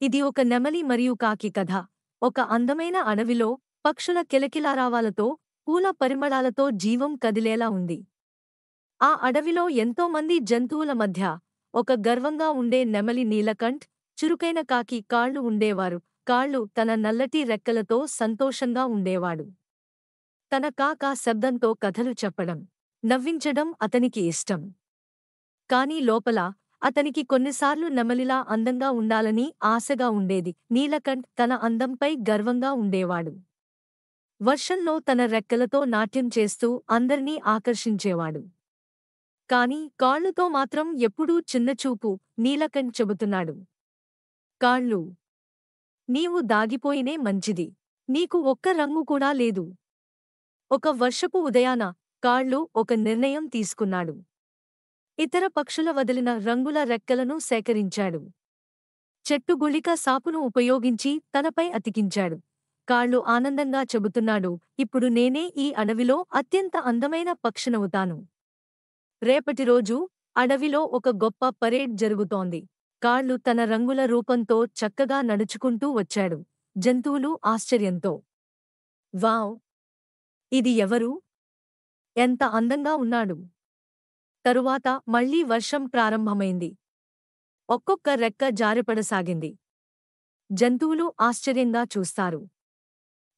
ఇది ఒక నెమలి మరియు కాకి కథ. ఒక అందమైన అడవిలో పక్షుల కిలకిలారావాలతో, పూల పరిమళాలతో జీవం కదిలేలా ఉంది. ఆ అడవిలో ఎంతో మంది జంతువుల మధ్య ఒక గర్వంగా ఉండే నెమలి నీలకంఠ్, చురుకైన కాకి కాళ్ళు ఉండేవారు. కాళ్ళు తన నల్లటి రెక్కలతో సంతోషంగా ఉండేవాడు. తన కాక శబ్దంతో కథలు చెప్పడం, నవ్వించడం అతనికి ఇష్టం. కాని లోపల అతనికి కొన్నిసార్లు నెమలిలా అందంగా ఉండాలని ఆశగా ఉండేది. నీలకంఠ్ తన అందంపై గర్వంగా ఉండేవాడు. వర్షంలో తన రెక్కలతో నాట్యం చేస్తూ అందర్నీ ఆకర్షించేవాడు. కాని కాళ్ళుతో మాత్రం ఎప్పుడూ చిన్నచూపు. నీలకంఠ్ చెబుతున్నాడు. కాళ్ళు, నీవు దాగిపోయినే మంచిది. నీకు ఒక్క రంగు కూడా లేదు. ఒక వర్షపు ఉదయాన కాళ్ళు ఒక నిర్ణయం తీసుకున్నాడు. ఇతర పక్షుల వదిలిన రంగుల రెక్కలను సేకరించాడు. చెట్టు గుళిక సాపును ఉపయోగించి తనపై అతికించాడు. కాళ్ళు ఆనందంగా చెబుతున్నాడు, ఇప్పుడు నేనే ఈ అడవిలో అత్యంత అందమైన పక్షినవుతాను. రేపటి రోజు అడవిలో ఒక గొప్ప పరేడ్ జరుగుతోంది. కాళ్ళు తన రంగుల రూపంతో చక్కగా నడుచుకుంటూ వచ్చాడు. జంతువులు ఆశ్చర్యంతో, వావ్! ఇది ఎవరు? ఎంత అందంగా ఉన్నాడు! తరువాత మళ్లీ వర్షం ప్రారంభమైంది. ఒక్కొక్క రెక్క జారిపడసాగింది. జంతువులు ఆశ్చర్యంగా చూస్తారు.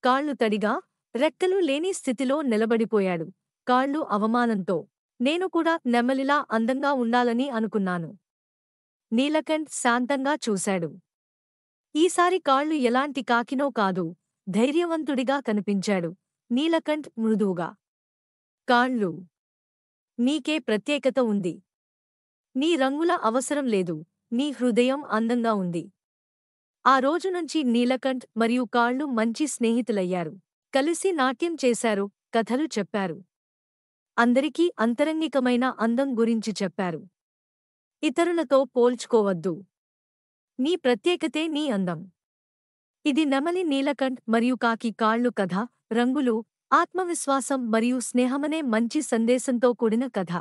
కాళ్ళు తడిగా, రెక్కలు లేని స్థితిలో నిలబడిపోయాడు. కాళ్ళు అవమానంతో, నేను కూడా నెమలిలా అందంగా ఉండాలని అనుకున్నాను. నీలకంఠ్ శాంతంగా చూశాడు. ఈసారి కాళ్ళు ఎలాంటి కాకినో కాదు, ధైర్యవంతుడిగా కనిపించాడు. నీలకంఠ్ మృదువుగా, కాళ్ళు, నీకే ప్రత్యేకత ఉంది. నీ రంగుల అవసరం లేదు. నీ హృదయం అందంగా ఉంది. ఆ రోజునుంచి నీలకంఠ్ మరియు కాళ్ళు మంచి స్నేహితులయ్యారు. కలిసి నాట్యం చేశారు, కథలు చెప్పారు. అందరికీ అంతరంగికమైన అందం గురించి చెప్పారు. ఇతరులతో పోల్చుకోవద్దు. నీ ప్రత్యేకతే నీ అందం. ఇది నెమలి నీలకంఠ్ మరియు కాకి కాళ్ళు కథ. రంగులు, ఆత్మవిశ్వాసం మరియు స్నేహమనే మంచి సందేశంతో కూడిన కథ.